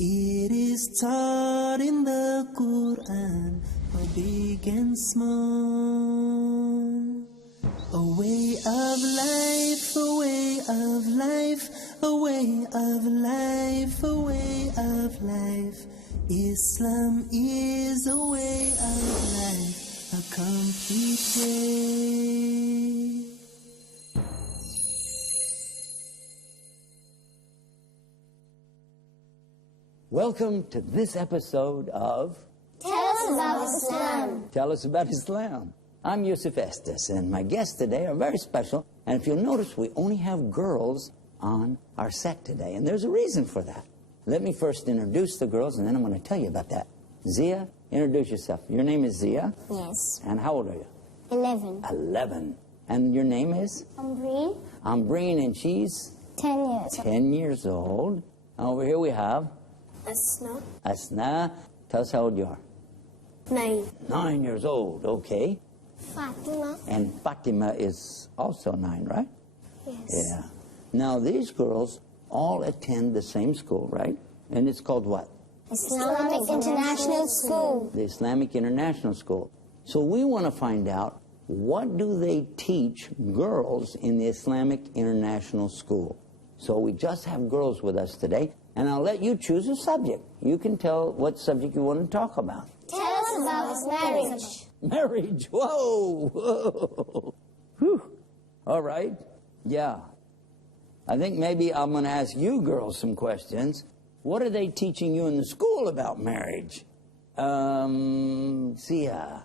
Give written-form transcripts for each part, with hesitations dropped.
It is taught in the Quran, for big and small. A way of life, a way of life, a way of life, a way of life. Islam is a way of life, a complete way. Welcome to this episode of Tell Us About Islam. Tell Us About Islam. I'm Yusuf Estes, and my guests today are very special. And if you'll notice, we only have girls on our set today, and there's a reason for that. Let me first introduce the girls, and then I'm going to tell you about that. Zia, introduce yourself. Your name is Zia? Yes. And how old are you? 11. 11. And your name is? Ambreen. Ambreen, and she's? 10 years. 10 years old. Over here we have? Asna. Asna. Tell us how old you are. 9. 9 years old, okay. Fatima. And Fatima is also 9, right? Yes. Yeah. Now, these girls all attend the same school, right? And it's called what? Islamic International School. The Islamic International School. So we want to find out, what do they teach girls in the Islamic International School? So we just have girls with us today, and I'll let you choose a subject. You can tell what subject you want to talk about. Tell us about marriage. Marriage, whoa, whoa. Whew. All right, yeah. I think maybe I'm going to ask you girls some questions. What are they teaching you in the school about marriage? Sia.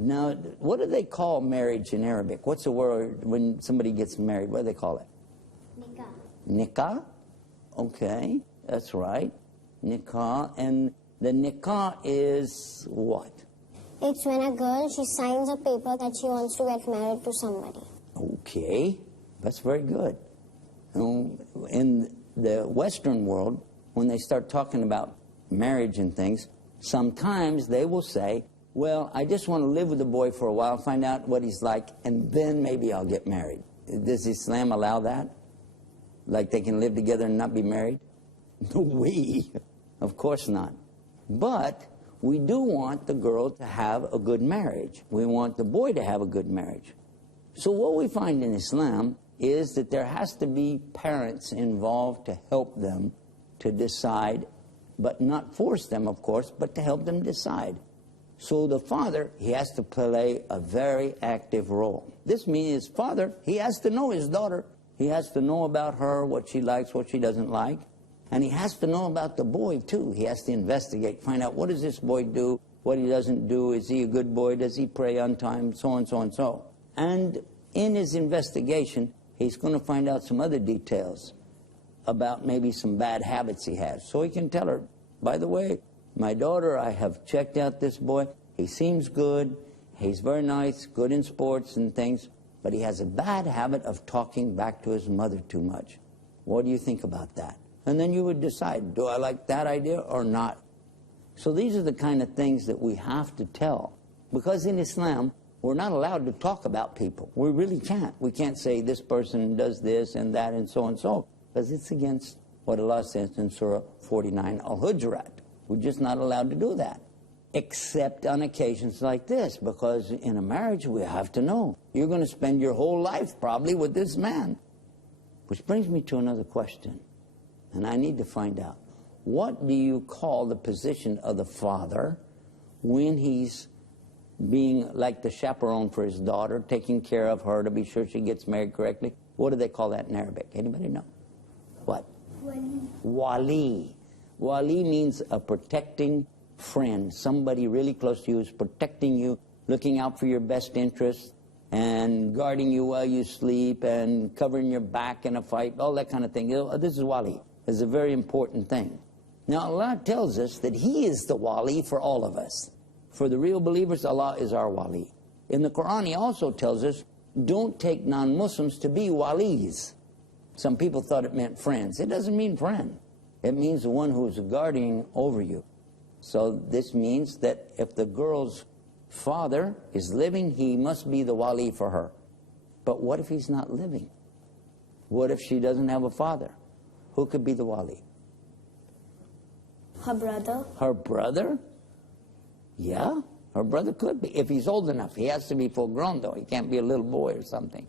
Now, what do they call marriage in Arabic? What's the word when somebody gets married? What do they call it? Nikah. Nikah? Okay, that's right. Nikah. And the nikah is what? It's when a girl, she signs a paper that she wants to get married to somebody. Okay, that's very good. In the Western world, when they start talking about marriage and things, sometimes they will say, well, I just want to live with the boy for a while, find out what he's like, and then maybe I'll get married. Does Islam allow that? Like they can live together and not be married? No way. Of course not. But we do want the girl to have a good marriage. We want the boy to have a good marriage. So what we find in Islam is that there has to be parents involved to help them to decide, but not force them, of course, but to help them decide. So the father, he has to play a very active role. This means his father, he has to know his daughter. He has to know about her, what she likes, what she doesn't like. And he has to know about the boy, too. He has to investigate, find out what does this boy do, what he doesn't do, is he a good boy, does he pray on time, so and so and so. And in his investigation, he's going to find out some other details about maybe some bad habits he has. So he can tell her, by the way, my daughter, I have checked out this boy. He seems good. He's very nice, good in sports and things. But he has a bad habit of talking back to his mother too much. What do you think about that? And then you would decide, do I like that idea or not? So these are the kind of things that we have to tell. Because in Islam, we're not allowed to talk about people. We really can't. We can't say this person does this and that and so and so. Because it's against what Allah says in Surah 49, Al-Hujurat. We're just not allowed to do that. Except on occasions like this, because in a marriage we have to know. You're going to spend your whole life probably with this man. Which brings me to another question, and I need to find out. What do you call the position of the father when he's being like the chaperone for his daughter, taking care of her to be sure she gets married correctly? What do they call that in Arabic? Anybody know? What? Wali. Wali. Wali means a protecting friend, somebody really close to you is protecting you, looking out for your best interests, and guarding you while you sleep, and covering your back in a fight, all that kind of thing. This is wali. It's a very important thing. Now, Allah tells us that He is the wali for all of us. For the real believers, Allah is our wali. In the Quran, He also tells us, don't take non-Muslims to be walis. Some people thought it meant friends. It doesn't mean friend. It means the one who's guarding over you. So this means that if the girl's father is living, he must be the wali for her. But what if he's not living? What if she doesn't have a father? Who could be the wali? Her brother. Her brother? Yeah, her brother could be, if he's old enough. He has to be full grown, though. He can't be a little boy or something.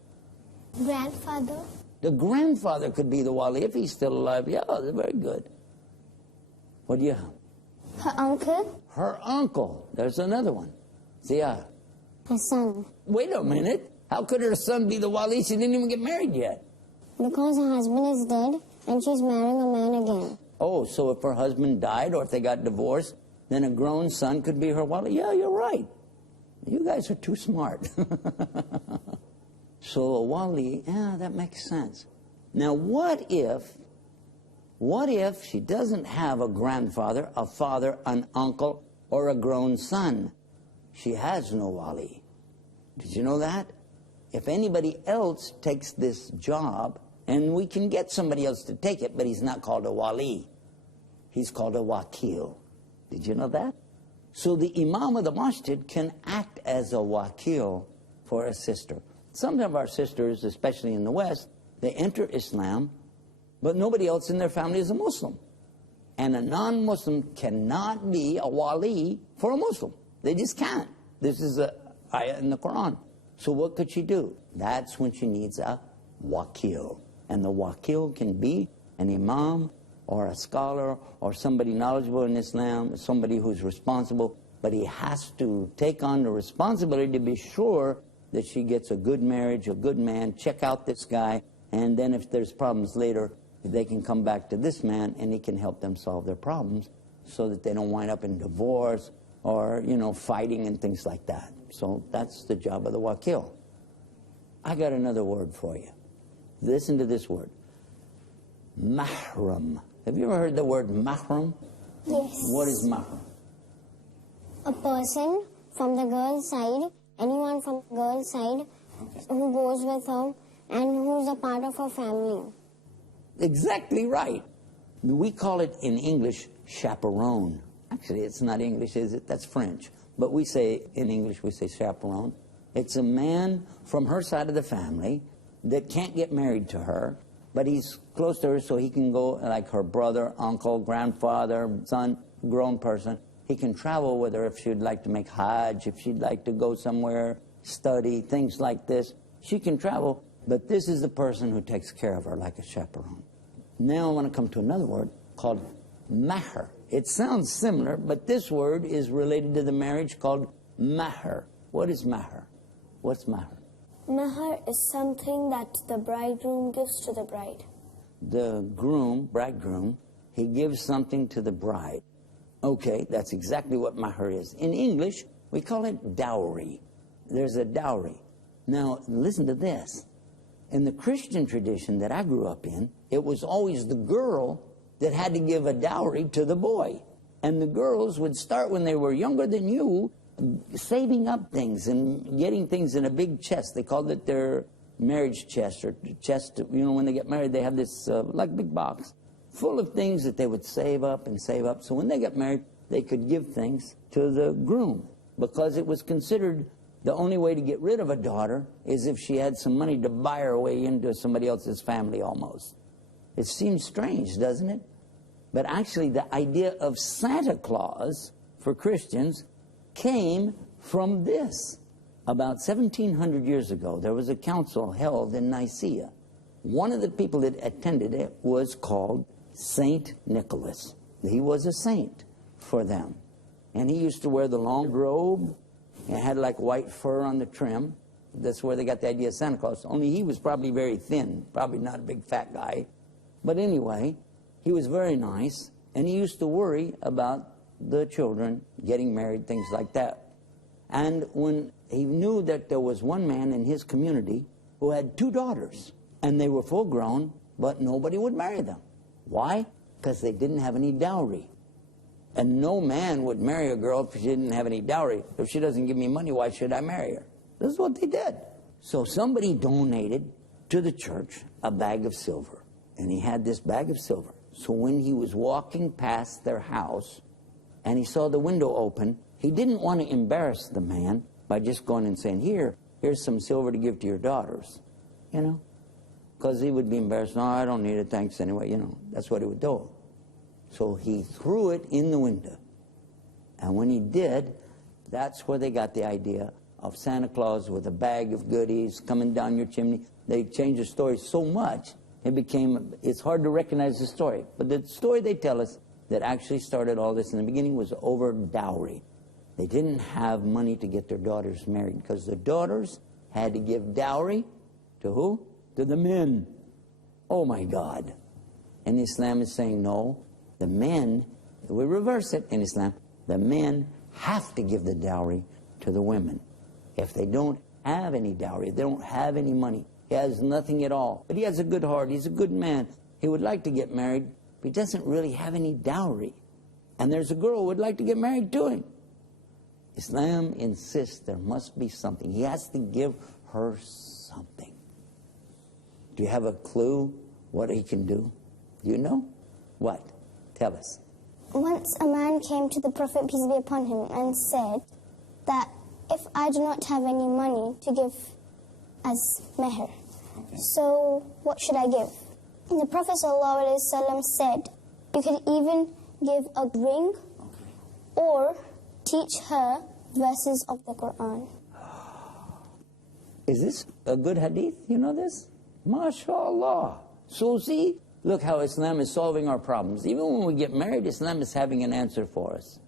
Grandfather. The grandfather could be the wali if he's still alive. Yeah, they're very good. What do you have? Her uncle. Her uncle. There's another one. Zia. Her son. Wait a minute. How could her son be the wali? She didn't even get married yet. Because her husband is dead and she's marrying a man again. Oh, so if her husband died or if they got divorced, then a grown son could be her wali? Yeah, you're right. You guys are too smart. So a wali, yeah, that makes sense. Now what if she doesn't have a grandfather, a father, an uncle, or a grown son? She has no wali. Did you know that? If anybody else takes this job, and we can get somebody else to take it, but he's not called a wali. He's called a wakil. Did you know that? So the imam of the masjid can act as a wakil for a sister. Some of our sisters, especially in the West, they enter Islam, but nobody else in their family is a Muslim. And a non-Muslim cannot be a wali for a Muslim. They just can't. This is an ayah in the Quran. So what could she do? That's when she needs a wakil. And the wakil can be an imam or a scholar or somebody knowledgeable in Islam, somebody who's responsible, but he has to take on the responsibility to be sure that she gets a good marriage, a good man, check out this guy, and then if there's problems later, they can come back to this man and he can help them solve their problems so that they don't wind up in divorce or, you know, fighting and things like that. So that's the job of the wakil. I got another word for you. Listen to this word. Mahram. Have you ever heard the word mahram? Yes. What is mahram? A person from the girl's side, anyone from the girl's side who goes with her and who's a part of her family. Exactly right. We call it in English chaperone. Actually, it's not English, is it? That's French. But we say, in English, we say chaperone. It's a man from her side of the family that can't get married to her, but he's close to her so he can go, like her brother, uncle, grandfather, son, grown person. He can travel with her if she'd like to make Hajj, if she'd like to go somewhere, study, things like this. She can travel, but this is the person who takes care of her like a chaperone. Now I want to come to another word called mahr. It sounds similar, but this word is related to the marriage called mahr. What is mahr? What's mahr? Mahar is something that the bridegroom gives to the bride. The groom, bridegroom, he gives something to the bride. Okay, that's exactly what mahr is. In English, we call it dowry. There's a dowry. Now, listen to this. In the Christian tradition that I grew up in, it was always the girl that had to give a dowry to the boy. And the girls would start when they were younger than you, saving up things and getting things in a big chest. They called it their marriage chest, or chest, you know, when they get married, they have this like big box full of things that they would save up and save up. So when they got married, they could give things to the groom, because it was considered the only way to get rid of a daughter is if she had some money to buy her way into somebody else's family almost. It seems strange, doesn't it? But actually the idea of Santa Claus for Christians came from this. About 1700 years ago, there was a council held in Nicaea. One of the people that attended it was called Saint Nicholas. He was a saint for them. And he used to wear the long robe and had like white fur on the trim. That's where they got the idea of Santa Claus. Only he was probably very thin, probably not a big fat guy. But anyway, he was very nice, and he used to worry about the children getting married, things like that. And when he knew that there was one man in his community who had 2 daughters, and they were full grown, but nobody would marry them. Why? Because they didn't have any dowry. And no man would marry a girl if she didn't have any dowry. If she doesn't give me money, why should I marry her? This is what they did. So somebody donated to the church a bag of silver. And he had this bag of silver. So when he was walking past their house and he saw the window open, he didn't want to embarrass the man by just going and saying, here's some silver to give to your daughters, you know, because he would be embarrassed. No, I don't need it, thanks anyway, you know. That's what he would do. So he threw it in the window. And when he did, that's where they got the idea of Santa Claus with a bag of goodies coming down your chimney. They changed the story so much, it's hard to recognize the story. But the story they tell us that actually started all this in the beginning was over dowry. They didn't have money to get their daughters married because the daughters had to give dowry to who? To the men. Oh my God. And Islam is saying, no, the men, we reverse it in Islam, the men have to give the dowry to the women. If they don't have any dowry, if they don't have any money, he has nothing at all, but he has a good heart, he's a good man, he would like to get married, but he doesn't really have any dowry. And there's a girl who would like to get married to him. Islam insists there must be something. He has to give her something. Do you have a clue what he can do? Do you know? What? Tell us. Once a man came to the Prophet, peace be upon him, and said that if I do not have any money to give as meher, so what should I give? And the Prophet ﷺ said, you could even give a ring or teach her verses of the Quran. Is this a good hadith? You know this? MashaAllah. So see, look how Islam is solving our problems. Even when we get married, Islam is having an answer for us.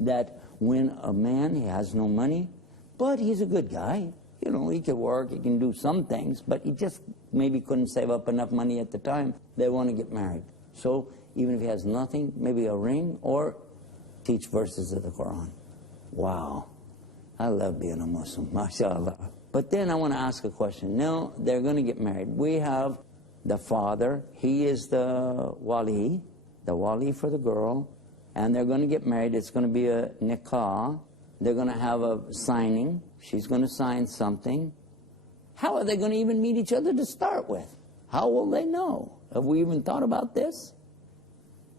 That when a man, he has no money, but he's a good guy. You know, he can work, he can do some things, but he just maybe couldn't save up enough money at the time. They want to get married. So even if he has nothing, maybe a ring or teach verses of the Quran. Wow. I love being a Muslim, mashallah. But then I want to ask a question. Now, they're going to get married. We have the father. He is the wali for the girl. And they're going to get married. It's going to be a nikah. They're going to have a signing. She's going to sign something. How are they going to even meet each other to start with? How will they know? Have we even thought about this?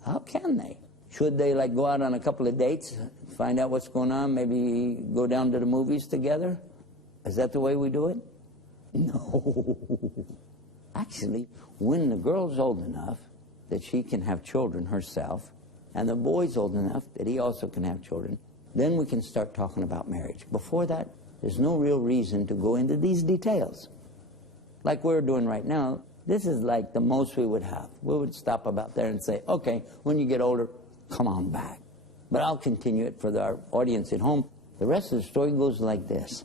How can they? Should they like go out on a couple of dates, find out what's going on, maybe go down to the movies together? Is that the way we do it? No. Actually, when the girl's old enough that she can have children herself, and the boy's old enough that he also can have children, then we can start talking about marriage. Before that, there's no real reason to go into these details. Like we're doing right now, this is like the most we would have. We would stop about there and say, okay, when you get older, come on back. But I'll continue it for our audience at home. The rest of the story goes like this,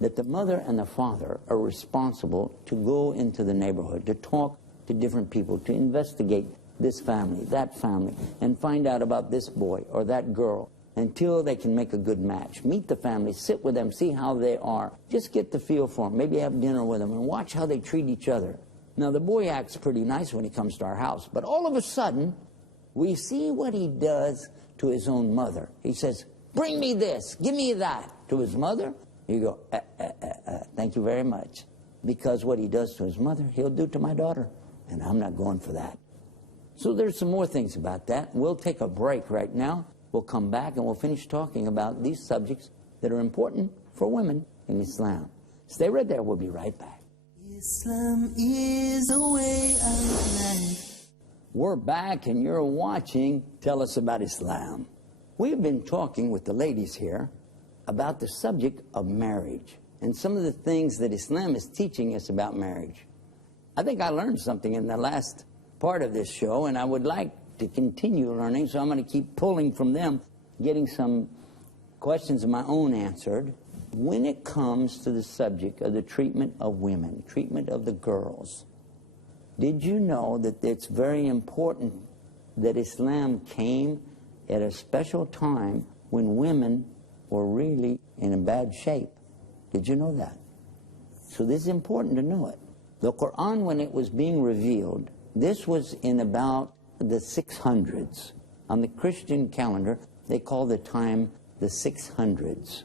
that the mother and the father are responsible to go into the neighborhood, to talk to different people, to investigate this family, that family, and find out about this boy or that girl until they can make a good match. Meet the family, sit with them, see how they are. Just get the feel for them. Maybe have dinner with them and watch how they treat each other. Now, the boy acts pretty nice when he comes to our house, but all of a sudden, we see what he does to his own mother. He says, bring me this, give me that, to his mother. You go, thank you very much. Because what he does to his mother, he'll do to my daughter, and I'm not going for that. So there's some more things about that. We'll take a break right now. We'll come back and we'll finish talking about these subjects that are important for women in Islam. Stay right there. We'll be right back. Islam is a way of life. We're back and you're watching Tell Us About Islam. We've been talking with the ladies here about the subject of marriage and some of the things that Islam is teaching us about marriage. I think I learned something in the last part of this show, and I would like to continue learning, so I'm going to keep pulling from them, getting some questions of my own answered. When it comes to the subject of the treatment of women, treatment of the girls, did you know that it's very important that Islam came at a special time when women were really in a bad shape? Did you know that? So this is important to know it. The Quran, when it was being revealed, this was in about the 600s. On the Christian calendar, they call the time the 600s,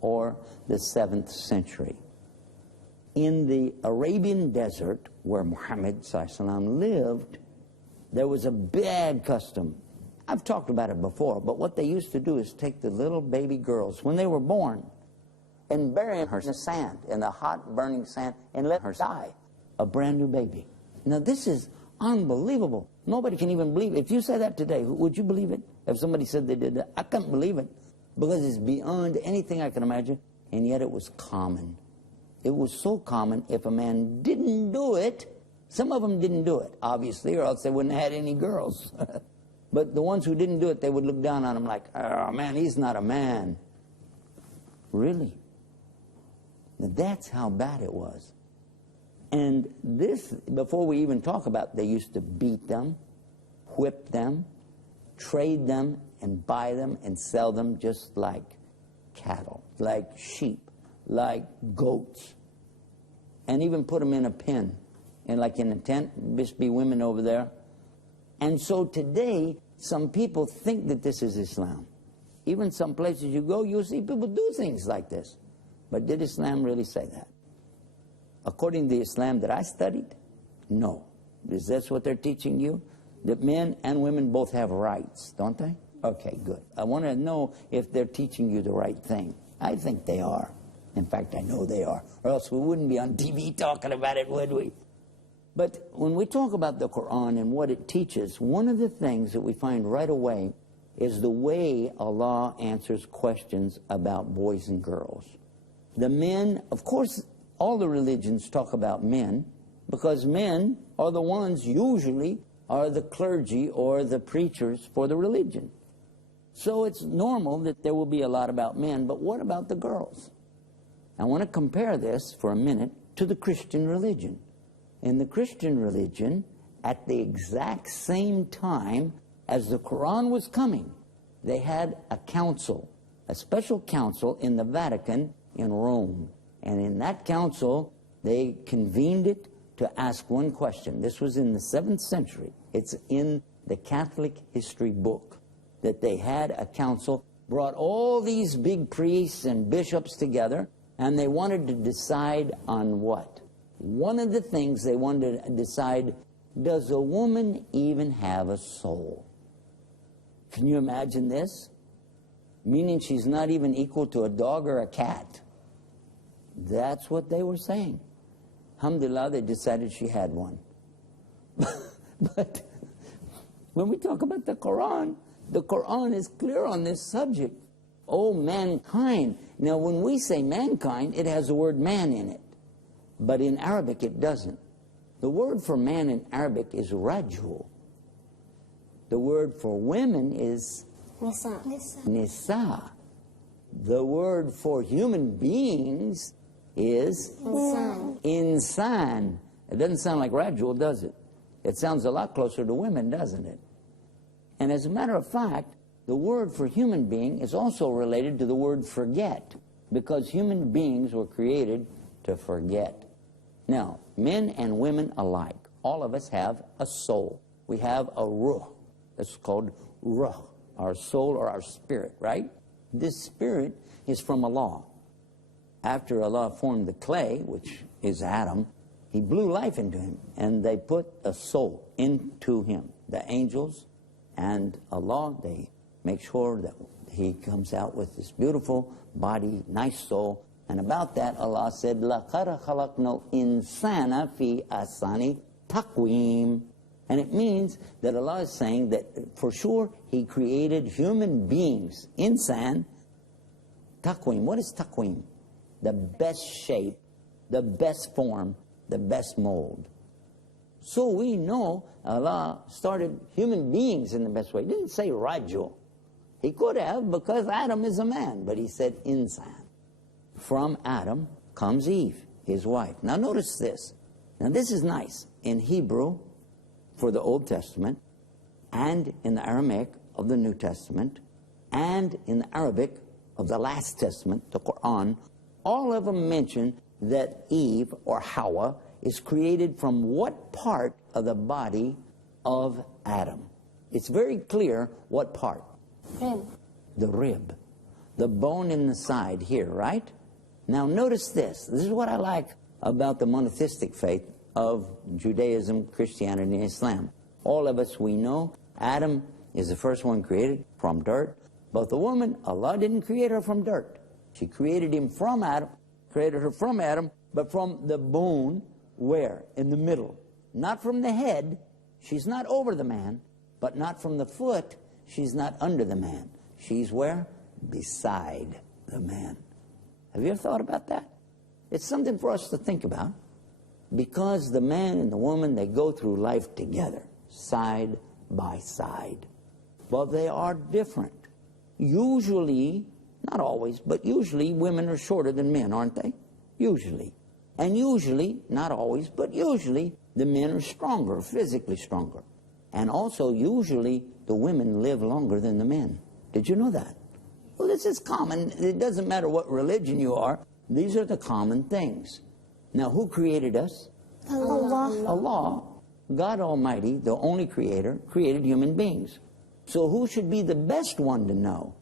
or the 7th century. In the Arabian desert, where Muhammad ﷺ lived, there was a bad custom. I've talked about it before, but what they used to do is take the little baby girls, when they were born, and bury her in the sand, in the hot, burning sand, and let her die, a brand new baby. Now, this is unbelievable. Nobody can even believe it. If you say that today, would you believe it? If somebody said they did that, I can't believe it, because it's beyond anything I can imagine, and yet it was common. It was so common, if a man didn't do it, some of them didn't do it, obviously, or else they wouldn't have had any girls. But the ones who didn't do it, they would look down on him like, oh man, he's not a man. Really? Now, that's how bad it was. And this, before we even talk about, they used to beat them, whip them, trade them, and buy them and sell them just like cattle, like sheep, like goats, and even put them in a pen, and like in a tent, just be women over there. And so today, some people think that this is Islam. Even some places you go, you'll see people do things like this. But did Islam really say that? According to the Islam that I studied, no. Is that what they're teaching you? That men and women both have rights, don't they? Okay, good. I want to know if they're teaching you the right thing. I think they are. In fact, I know they are. Or else we wouldn't be on TV talking about it, would we? But when we talk about the Quran and what it teaches, one of the things that we find right away is the way Allah answers questions about boys and girls. The men, of course, all the religions talk about men, because men are the ones usually are the clergy or the preachers for the religion. So it's normal that there will be a lot about men, but what about the girls? I want to compare this for a minute to the Christian religion. In the Christian religion, at the exact same time as the Quran was coming, they had a council, a special council in the Vatican in Rome. And in that council, they convened it to ask one question. This was in the 7th century. It's in the Catholic history book that they had a council, brought all these big priests and bishops together, and they wanted to decide on what? One of the things they wanted to decide, does a woman even have a soul? Can you imagine this? Meaning she's not even equal to a dog or a cat. That's what they were saying. Alhamdulillah, they decided she had one. But when we talk about the Quran is clear on this subject. Oh, mankind. Now, when we say mankind, it has the word man in it. But in Arabic, it doesn't. The word for man in Arabic is rajul. The word for women is Nisa. nisa. The word for human beings is insan. It doesn't sound like rajul, does it? It sounds a lot closer to women, doesn't it? And as a matter of fact, the word for human being is also related to the word forget, because human beings were created to forget. Now, men and women alike, all of us have a soul. We have a ruh. It's called ruh, our soul or our spirit, right? This spirit is from Allah. After Allah formed the clay, which is Adam, He blew life into him, and they put a soul into him. The angels and Allah, they make sure that he comes out with this beautiful body, nice soul. And about that, Allah said, لَقَدْ خَلَقْنَا الْإِنسَانَ فِي أَحْسَنِ تَقْوِيمٍ. And it means that Allah is saying that for sure He created human beings, insan, taqweem. What is taqweem? The best shape, the best form, the best mold. So we know Allah started human beings in the best way. He didn't say rajul. He could have, because Adam is a man, but He said insan. From Adam comes Eve, his wife. Now notice this. Now this is nice. In Hebrew, for the Old Testament, and in the Aramaic of the New Testament, and in the Arabic of the Last Testament, the Quran, all of them mention that Eve, or Hawa, is created from what part of the body of Adam? It's very clear what part. Rib. The rib. The bone in the side here, right? Now notice this. This is what I like about the monotheistic faith of Judaism, Christianity, and Islam. All of us, we know Adam is the first one created from dirt. But the woman, Allah didn't create her from dirt. She created him from Adam, created her from Adam, but from the bone, where? In the middle. Not from the head, She's not over the man, but not from the foot. She's not under the man. She's where? Beside the man. Have you ever thought about that? It's something for us to think about, because the man and the woman, they go through life together, side by side. But they are different. Usually, not always, but usually women are shorter than men, aren't they? Usually. And usually, not always, but usually, the men are stronger, physically stronger. And also, usually, the women live longer than the men. Did you know that? Well, this is common. It doesn't matter what religion you are. These are the common things. Now, who created us? Allah. Allah, God Almighty, the only creator, created human beings. So who should be the best one to know?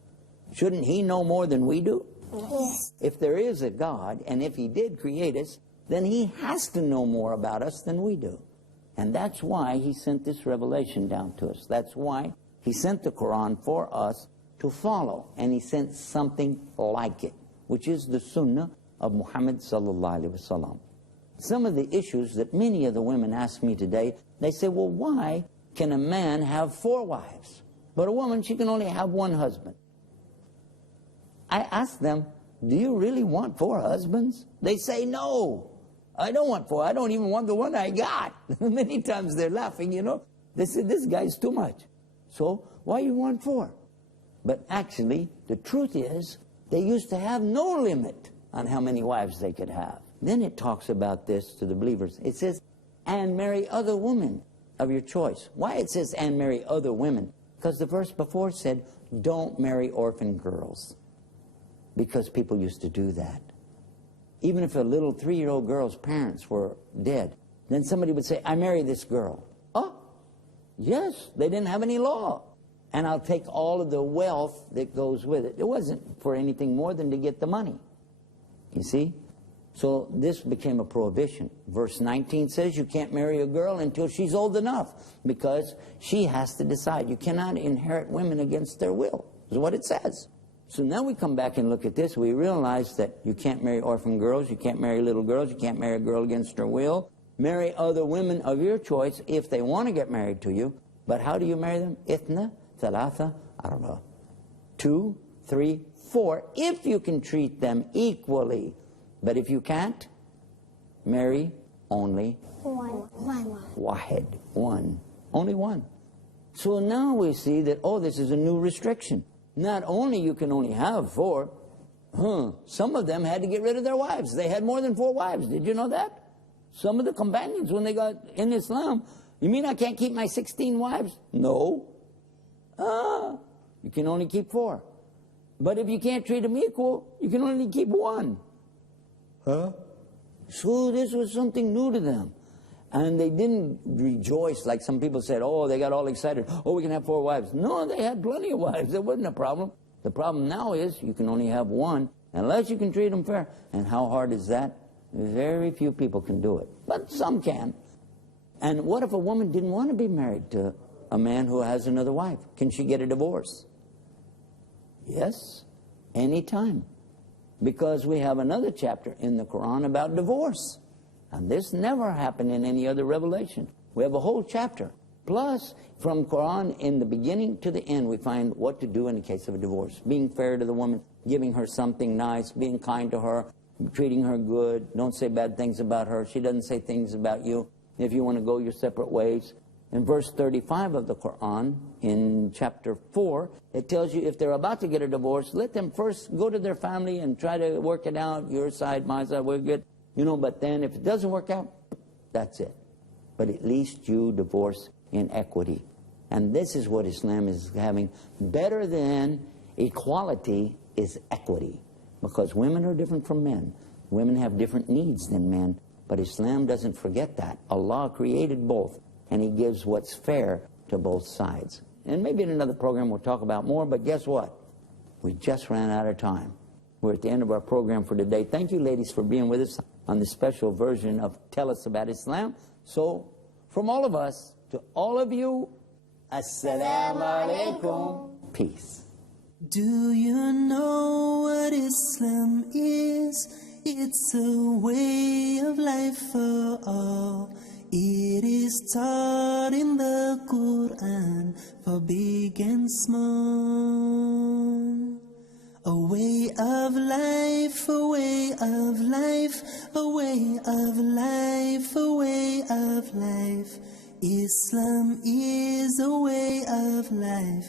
Shouldn't He know more than we do? Yes. If there is a God, and if He did create us, then He has to know more about us than we do. And that's why He sent this revelation down to us. That's why He sent the Quran for us to follow. And He sent something like it, which is the Sunnah of Muhammad sallallahu alaihi wasallam. Some of the issues that many of the women ask me today, they say, well, why can a man have 4 wives? But a woman, she can only have 1 husband. I ask them, do you really want 4 husbands? They say, no, I don't want 4. I don't even want the one I got. Many times they're laughing, you know. They say, this guy's too much. So why you want 4? But actually, the truth is, they used to have no limit on how many wives they could have. Then it talks about this to the believers. It says, and marry other women of your choice. Why it says, and marry other women? Because the verse before said, don't marry orphan girls. Because people used to do that. Even if a little 3-year-old girl's parents were dead, then somebody would say, I marry this girl. Oh, yes, they didn't have any law. And I'll take all of the wealth that goes with it. It wasn't for anything more than to get the money. You see? So this became a prohibition. Verse 19 says you can't marry a girl until she's old enough, because she has to decide. You cannot inherit women against their will, is what it says. So now we come back and look at this. We realize that you can't marry orphan girls, you can't marry little girls, you can't marry a girl against her will. Marry other women of your choice if they want to get married to you. But how do you marry them? Ithna, thalatha, arba. 2, 3, 4, if you can treat them equally. But if you can't, marry only wahid, one. Only one. So now we see that, oh, this is a new restriction. Not only you can only have 4, some of them had to get rid of their wives. They had more than 4 wives. Did you know that? Some of the companions, when they got in Islam, you mean I can't keep my 16 wives? No. You can only keep 4. But if you can't treat them equal, you can only keep 1. So this was something new to them. And they didn't rejoice like some people said, oh, they got all excited. Oh, we can have 4 wives. No, they had plenty of wives. There wasn't a problem. The problem now is you can only have 1 unless you can treat them fair. And how hard is that? Very few people can do it. But some can. And what if a woman didn't want to be married to a man who has another wife? Can she get a divorce? Yes, anytime. Because we have another chapter in the Quran about divorce. And this never happened in any other revelation. We have a whole chapter. Plus, from Quran, in the beginning to the end, we find what to do in the case of a divorce. Being fair to the woman, giving her something nice, being kind to her, treating her good. Don't say bad things about her. She doesn't say things about you. If you want to go your separate ways. In verse 35 of the Quran, in chapter 4, it tells you if they're about to get a divorce, let them first go to their family and try to work it out. Your side, my side, we're good. You know, but then if it doesn't work out, that's it. But at least you divorce in equity. And this is what Islam is having. Better than equality is equity. Because women are different from men. Women have different needs than men. But Islam doesn't forget that. Allah created both. And He gives what's fair to both sides. And maybe in another program we'll talk about more, but guess what? We just ran out of time. We're at the end of our program for today. Thank you, ladies, for being with us on this special version of Tell Us About Islam. So, from all of us to all of you, Assalamu alaikum. Peace. Do you know what Islam is? It's a way of life for all. It is taught in the Quran for big and small. A way of life, a way of life, a way of life, a way of life. Islam is a way of life.